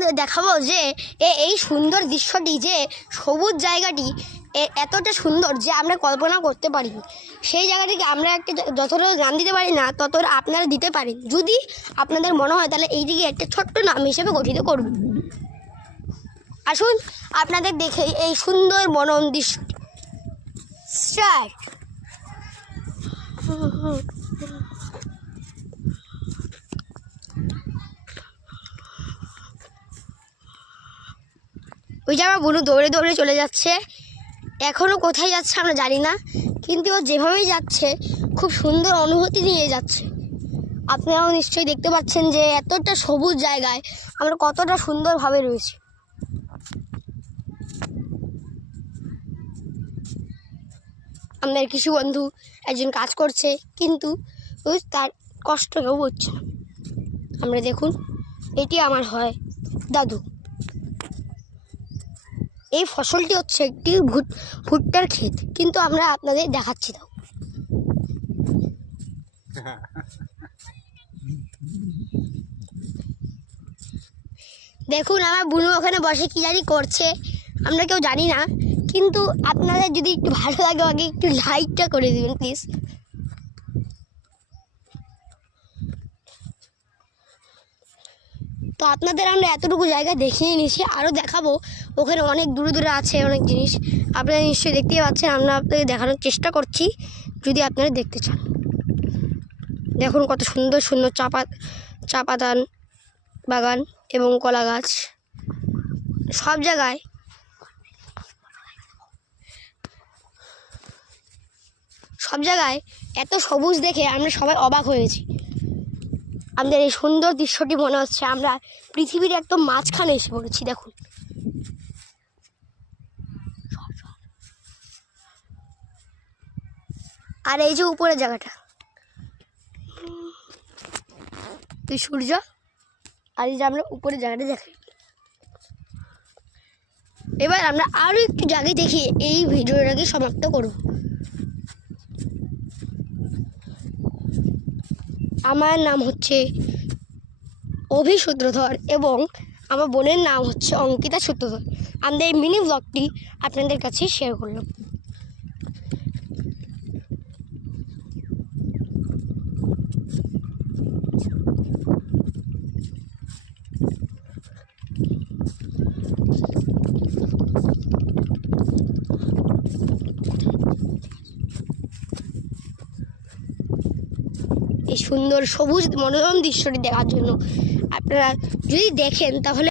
আপনাদের দেখাবো যে এই সুন্দর দৃশ্যটি, যে সবুজ জায়গাটি এতটা সুন্দর যে আমরা কল্পনা করতে পারিনি। সেই জায়গাটিকে আমরা একটা যতটা নাম দিতে পারি না, ততটা আপনারা দিতে পারেন। যদি আপনাদের মনে হয় তাহলে এইদিকে একটা ছোট্ট নাম হিসেবে গঠিত করুন। আসুন আপনাদের দেখে এই সুন্দর মনোরম দৃশ্য। স্টার্ট। ওই যে আমার বুনু দৌড়ে দৌড়ে চলে যাচ্ছে। এখনও কোথায় যাচ্ছে আমরা জানি না, কিন্তু ও যেভাবেই যাচ্ছে খুব সুন্দর অনুভূতি নিয়ে যাচ্ছে। আপনারাও নিশ্চয়ই দেখতে পাচ্ছেন যে এতটা সবুজ জায়গায় আমরা কতটা সুন্দরভাবে রয়েছি। আমাদের কৃষি বন্ধু একজন কাজ করছে, কিন্তু তার কষ্ট কেউ বুঝছে না। আমরা দেখুন, এটি আমার হয় দাদু। এই ফসলটি হচ্ছে একটি ভুট্টার ক্ষেত, কিন্তু আমরা আপনাদের দেখাচ্ছি। দাও দেখুন আমার বুনু ওখানে বসে কি জানি করছে, আমরা কেউ জানি না। কিন্তু আপনাদের যদি একটু ভালো লাগে আগে একটু লাইকটা করে দিবেন প্লিজ। তো আপনাদের আমরা এতটুকু জায়গা দেখিয়ে নিয়েছি, আরও দেখাবো। ওখানে অনেক দূরে দূরে আছে অনেক জিনিস, আপনারা নিশ্চয়ই দেখতেই পাচ্ছেন। আমরা আপনাদের দেখানোর চেষ্টা করছি যদি আপনারা দেখতে চান। দেখুন কত সুন্দর সুন্দর চা পাতান বাগান এবং কলা গাছ। সব জায়গায় এত সবুজ দেখে আমরা সবাই অবাক হয়েছি। আমাদের এই সুন্দর দৃশ্যটি মনে হচ্ছে আমরা পৃথিবীর একদম মাঝখানে এসে পড়েছি। দেখুন আর এই যে উপরের জায়গাটা, তুই সূর্য, আর এই যে আমরা উপরের জায়গাটা দেখি। এবার আমরা আরও একটু জায়গায় দেখি এই ভিডিওটাকে সমাপ্ত করব। আমার নাম হচ্ছে অভি সূত্রধর এবং আমার বোনের নাম হচ্ছে অঙ্কিতা সূত্রধর। আমাদের এই মিনি ব্লগটি আপনাদের কাছে শেয়ার করলাম। এই সুন্দর সবুজ মনোরম দৃশ্যটি দেখার জন্য আপনারা যদি দেখেন তাহলে